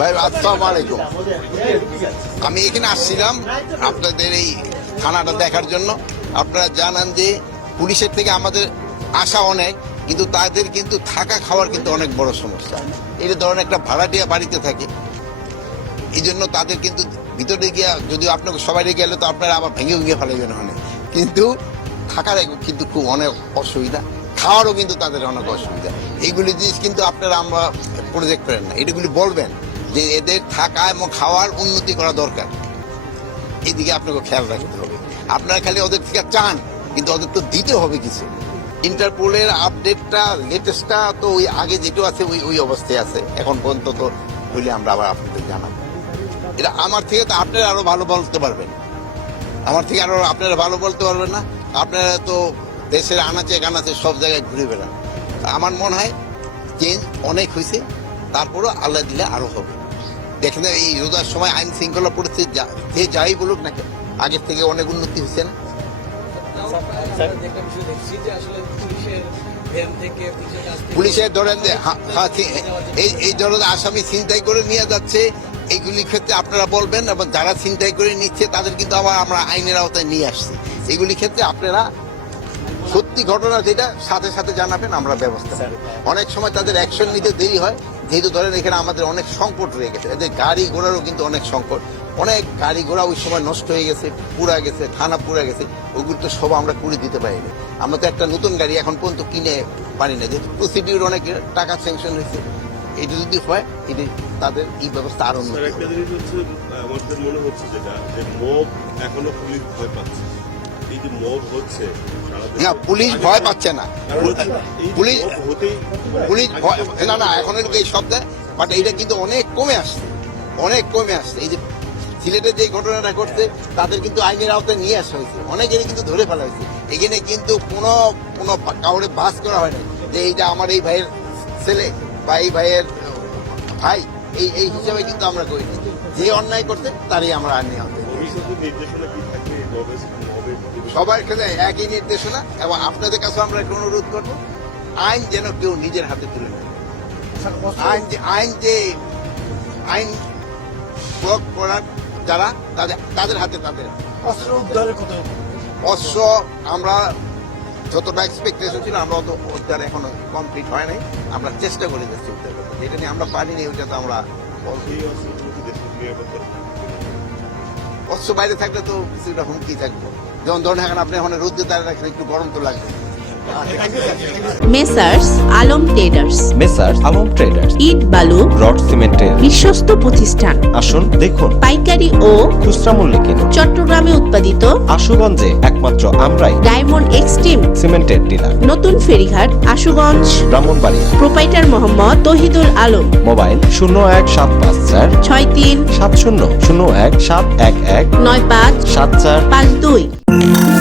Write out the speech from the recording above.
ভাই আসসালামু আলাইকুম। আমি এখানে আসছিলাম আপনাদের এই থানাটা দেখার জন্য। আপনারা জানান যে পুলিশের থেকে আমাদের আশা অনেক, কিন্তু তাদের কিন্তু থাকা খাওয়ার কিন্তু অনেক বড় সমস্যা। এই যে ধরেন একটা ভাড়াটিয়া বাড়িতে থাকে, এই জন্য তাদের কিন্তু ভিতরে গিয়া যদিও আপনাকে সবাই গেলে তো আপনারা আবার ভেঙে ভেঙে ফেলাইবেন অনেক, কিন্তু থাকার কিন্তু খুব অনেক অসুবিধা, খাওয়ারও কিন্তু তাদের অনেক অসুবিধা। এইগুলি জিনিস কিন্তু আপনারা আমরা প্রজেক্ট করেন না, এটাগুলি বলবেন যে এদের থাকা এবং খাওয়ার উন্নতি করা দরকার। এইদিকে আপনাকে খেয়াল রাখতে হবে। আপনারা খালি ওদের থেকে চান, কিন্তু ওদের তো দিতে হবে কিছু। ইন্টারপোলের আপডেটটা লেটেস্টটা তো ওই আগে যেটা আছে ওই অবস্থায় আছে এখন পর্যন্ত, তো হইলে আমরা আবার আপনাদের জানাবো। এটা আমার থেকে তো আপনারা আরো ভালো বলতে পারবেন, আমার থেকে আরো আপনারা ভালো বলতে পারবেন না। আপনারা তো দেশের আনাচে কানাচে সব জায়গায় ঘুরে বেড়ান। আমার মনে হয় চেঞ্জ অনেক হয়েছে, তারপরও আল্লাহ দিলে আরো হবে। দেখেন এই রোজার সময় আইন শৃঙ্খলা পরিস্থিতি যে যাই বলুক না, আগের থেকে অনেক উন্নতি হচ্ছে না। পুলিশের ধরেন যে এই ধরনের আসামি ছিনতাই করে নিয়ে যাচ্ছে, এইগুলির ক্ষেত্রে আপনারা বলবেন, এবং যারা ছিনতাই করে নিচ্ছে তাদের কিন্তু আবার আমরা আইনের আওতায় নিয়ে আসছি। এইগুলির ক্ষেত্রে আপনারা সত্যি ঘটনা যেটা সাথে সাথে জানাবেন, আমরা ব্যবস্থা করব। অনেক সময় তাদের অ্যাকশন নিতে দেরি হয়, যেহেতু ধরেন এখানে আমাদের অনেক সংকট রয়ে গেছে, এদের গাড়ি ঘোড়ারও কিন্তু অনেক সংকট। অনেক গাড়ি ঘোড়া ওই সময় নষ্ট হয়ে গেছে, পুড়া গেছে, থানা পুড়া গেছে, ওগুলো তো সব আমরা করে দিতে পারিনি। আমরা তো একটা নতুন গাড়ি এখন পর্যন্ত কিনে পারি না, যেহেতু প্রসিডিউর অনেক টাকা স্যাংশন হয়েছে। এটা যদি হয়, এটা তাদের এই ব্যবস্থা আরো একটা জিনিস হচ্ছে আমাদের মনে হচ্ছে যেটা যে মব এখনো পুলিশ ভয় পাচ্ছে। এই যে মব হচ্ছে না, পুলিশ ভয় পাচ্ছে না, পুলিশ না এখন এই শব্দ, বাট এটা কিন্তু অনেক কমে আসছে, অনেক কমে আসছে। এই যে সিলেটে যে ঘটনাটা ঘটছে, তাদের কিন্তু আইনের আওতায় নিয়ে আসা হয়েছে, অনেকেরই কিন্তু ধরে ফেলা হয়েছে। এখানে কিন্তু কোনো কাউরে বাস করা হয় না যে এইটা আমার এই ভাইয়ের ছেলে বা এই ভাইয়ের ভাই, এই হিসাবে কিন্তু আমরা করি না। যে অন্যায় করছে তারই আমরা আইনে আওতায়। সবার ক্ষেত্রে একই নির্দেশনা, এবং আপনাদের কাছে আমরা একটা অনুরোধ করবো, আইন যেন কেউ নিজের হাতে তুলে নেয়। আইন প্রয়োগ করার যারা তাদের হাতে, তাদের অস্ত্র আমরা যতটা এক্সপেকটেশন ছিল, আমরা অত উদ্ধার এখনো কমপ্লিট হয় নাই। আমরা চেষ্টা করে যাচ্ছি উদ্ধার করতে, যেটা নিয়ে আমরা পারিনি ওইটা তো আমরা। অস্ত্র বাইরে থাকলে তো কিছুটা হুমকি থাকবো। যেমন ধরেন এখন আপনি এখন রোদ্রে দাঁড়িয়ে রাখেন, একটু গরম তো লাগবে। Messrs Alam traders, Messrs Alam traders, ইট বালু রড সিমেন্টের বিশ্বস্ত প্রতিষ্ঠান। আসুন দেখুন, পাইকারি ও খুচরা মূল্যে কিনুন। চট্টগ্রামে উৎপাদিত, আশুগঞ্জে একমাত্র আমরাই ডায়মন্ড এক্সট্রিম সিমেন্টের ডিলার। নতুন ফেরিঘাট, আশুগঞ্জ, ব্রাহ্মণবাড়িয়া। প্রোপাইটার মোহাম্মদ তহিদুল আলম। মোবাইল 01754 63 70 01 711 95 74 52।